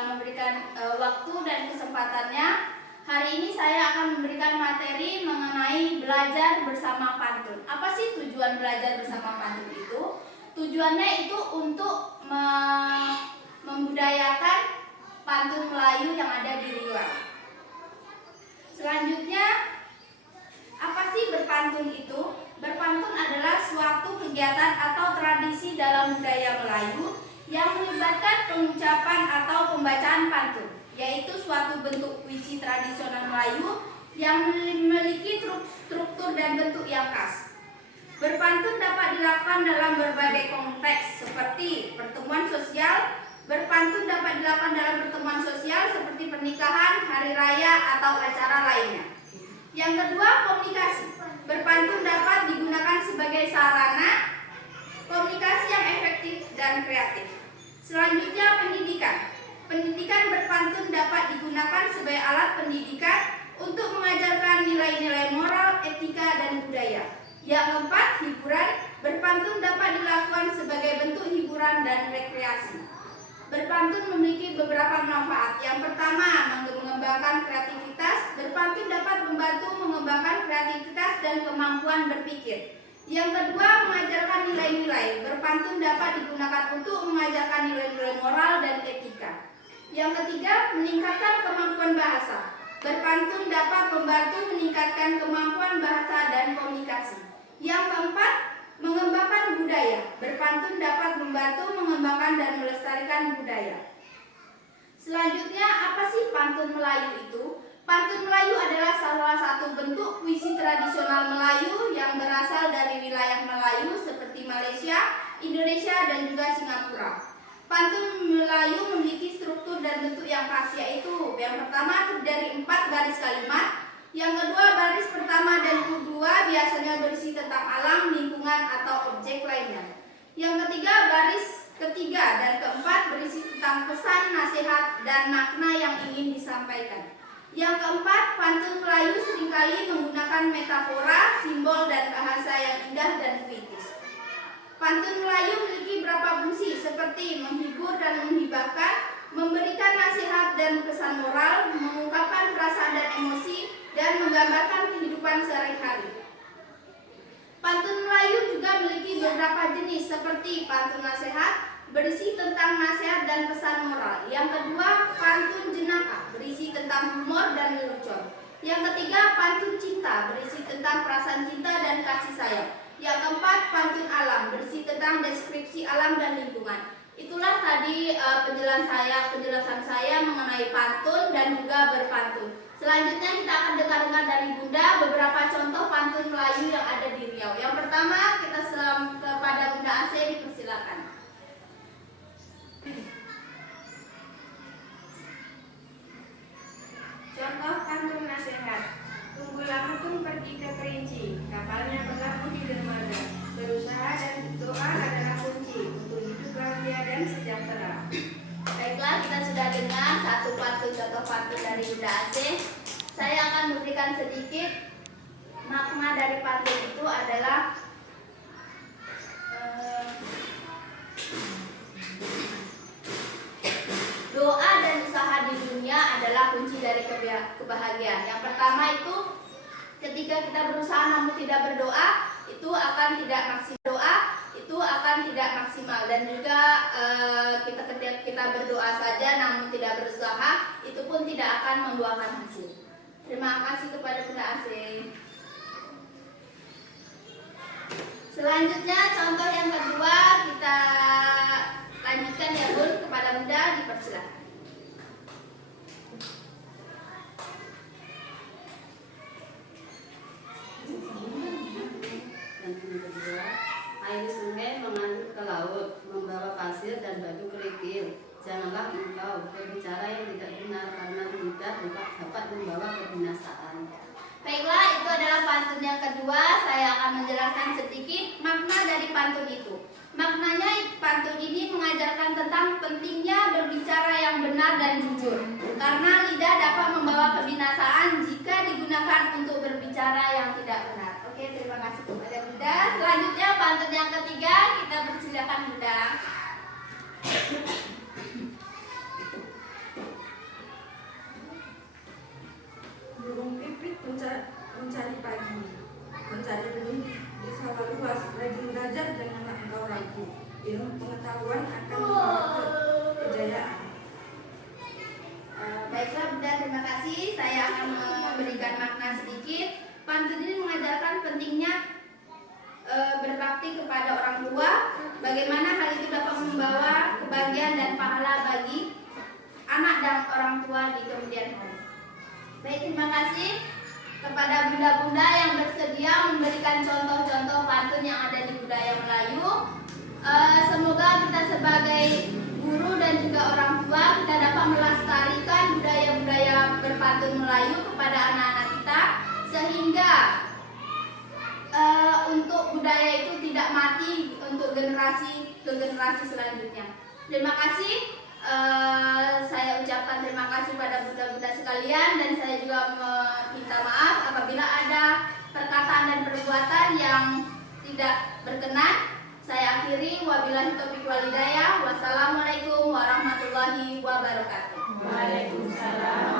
telah memberikan waktu dan kesempatannya. Hari ini saya akan memberikan materi mengenai belajar bersama pantun. Apa sih tujuan belajar bersama pantun itu? Tujuannya itu untuk membudayakan pantun Melayu yang ada di Riau. Selanjutnya, apa sih berpantun itu? Berpantun adalah suatu kegiatan atau tradisi dalam budaya Melayu yang melibatkan pengucapan atau pembacaan pantun, yaitu suatu bentuk puisi tradisional Melayu yang memiliki struktur dan bentuk yang khas. Berpantun dapat dilakukan dalam berbagai konteks seperti pertemuan sosial. Berpantun dapat dilakukan dalam pertemuan sosial seperti pernikahan, hari raya, atau acara lainnya. Yang kedua, komunikasi. Berpantun dapat digunakan sebagai sarana komunikasi yang efektif dan kreatif. Selanjutnya, pendidikan. Pendidikan berpantun dapat digunakan sebagai alat pendidikan untuk mengajarkan nilai-nilai moral, etika, dan budaya. Yang keempat, hiburan. Berpantun dapat dilakukan sebagai bentuk hiburan dan rekreasi. Berpantun memiliki beberapa manfaat. Yang pertama, mengembangkan kreativitas. Berpantun dapat membantu mengembangkan kreativitas dan kemampuan berpikir. Yang kedua, mengajarkan nilai-nilai. Berpantun dapat digunakan untuk mengajarkan nilai-nilai moral dan etika. Yang ketiga, meningkatkan kemampuan bahasa. Berpantun dapat membantu meningkatkan kemampuan bahasa dan komunikasi. Yang keempat, mengembangkan budaya. Berpantun dapat membantu mengembangkan dan melestarikan budaya. Selanjutnya, apa sih pantun Melayu itu? Pantun Melayu adalah salah satu bentuk puisi tradisional Melayu yang berasal dari wilayah Melayu seperti Malaysia, Indonesia, dan juga Singapura. Pantun Melayu memiliki struktur dan bentuk yang khas, yaitu yang pertama terdiri dari 4 baris kalimat. Yang kedua, baris pertama dan kedua biasanya berisi tentang alam, lingkungan, atau objek lainnya. Yang ketiga, baris ketiga dan keempat berisi tentang pesan, nasihat, dan makna yang ingin disampaikan. Yang keempat, pantun Melayu seringkali menggunakan metafora, simbol, dan bahasa yang indah dan puitis. Pantun Melayu memiliki beberapa fungsi seperti menghibur dan menghibahkan, memberikan nasihat dan pesan moral, mengungkapkan perasaan dan emosi, dan menggambarkan kehidupan sehari-hari. Pantun Melayu juga memiliki beberapa jenis seperti pantun nasihat, berisi tentang nasihat dan pesan moral. Yang kedua, pantun jenaka, berisi tentang humor dan lelucon. Yang ketiga, pantun cinta, berisi tentang perasaan cinta dan kasih sayang. Yang keempat, pantun alam, berisi tentang deskripsi alam dan lingkungan. Itulah tadi penjelasan saya mengenai pantun dan juga berpantun. Selanjutnya kita akan dengar dari Bunda beberapa contoh pantun Melayu yang ada di Riau. Yang pertama, kita kepada Bunda Ase dipersilakan. Contoh pantun nasihat. Tunggulah Mutung pergi ke Kerinci, kapalnya berlabuh di dermaga. Berusaha dan doa adalah kunci untuk hidup bahagia dan sejahtera. Baiklah, kita sudah dengar satu contoh pantun dari Bunda Ase. Saya akan memberikan sedikit makna dari pantun itu adalah doa dan usaha di dunia adalah kunci dari kebahagiaan. Yang pertama itu ketika kita berusaha namun tidak berdoa, itu akan tidak maksimal. Dan juga ketika kita berdoa saja namun tidak berusaha, itu pun tidak akan membuahkan hasil. Terima kasih kepada Bunda Ase. Selanjutnya contoh yang kedua kita lanjutkan ya Bun, kepada Bunda dipersilakan. Air sungai mengalir ke laut, membawa pasir dan batu kerikil. Janganlah engkau berbicara yang tidak benar, karena tidak dapat membawa kebinasaan. Baiklah, itu adalah pantun yang kedua. Saya akan menjelaskan sedikit makna dari pantun itu. Maknanya, pantun ini mengajarkan tentang pentingnya berbicara yang benar dan jujur, karena lidah dapat membawa kebinasaan jika digunakan untuk berbicara yang tidak benar. Oke, terima kasih kepada Bunda. Selanjutnya pantun yang ketiga, kita persilakan Bunda. pengetahuan akan membawa kejayaan. Baiklah Bunda, terima kasih. Saya akan memberikan makna sedikit. Pantun ini mengajarkan pentingnya berbakti kepada orang tua, bagaimana hal itu dapat membawa kebahagiaan dan pahala bagi anak dan orang tua di kemudian hari. Baik, terima kasih kepada bunda-bunda yang bersedia memberikan contoh-contoh pantun yang ada di budaya Melayu. Semoga kita sebagai guru dan juga orang tua kita dapat melestarikan budaya-budaya berpantun Melayu kepada anak-anak kita, sehingga untuk budaya itu tidak mati untuk generasi ke generasi selanjutnya. Terima kasih. Saya ucapkan terima kasih pada bunda-bunda sekalian, dan saya juga meminta maaf apabila ada perkataan dan perbuatan yang tidak berkenan. Saya akhiri, wabillahi taufiq wal hidayah. Wassalamualaikum warahmatullahi wabarakatuh. Waalaikumsalam.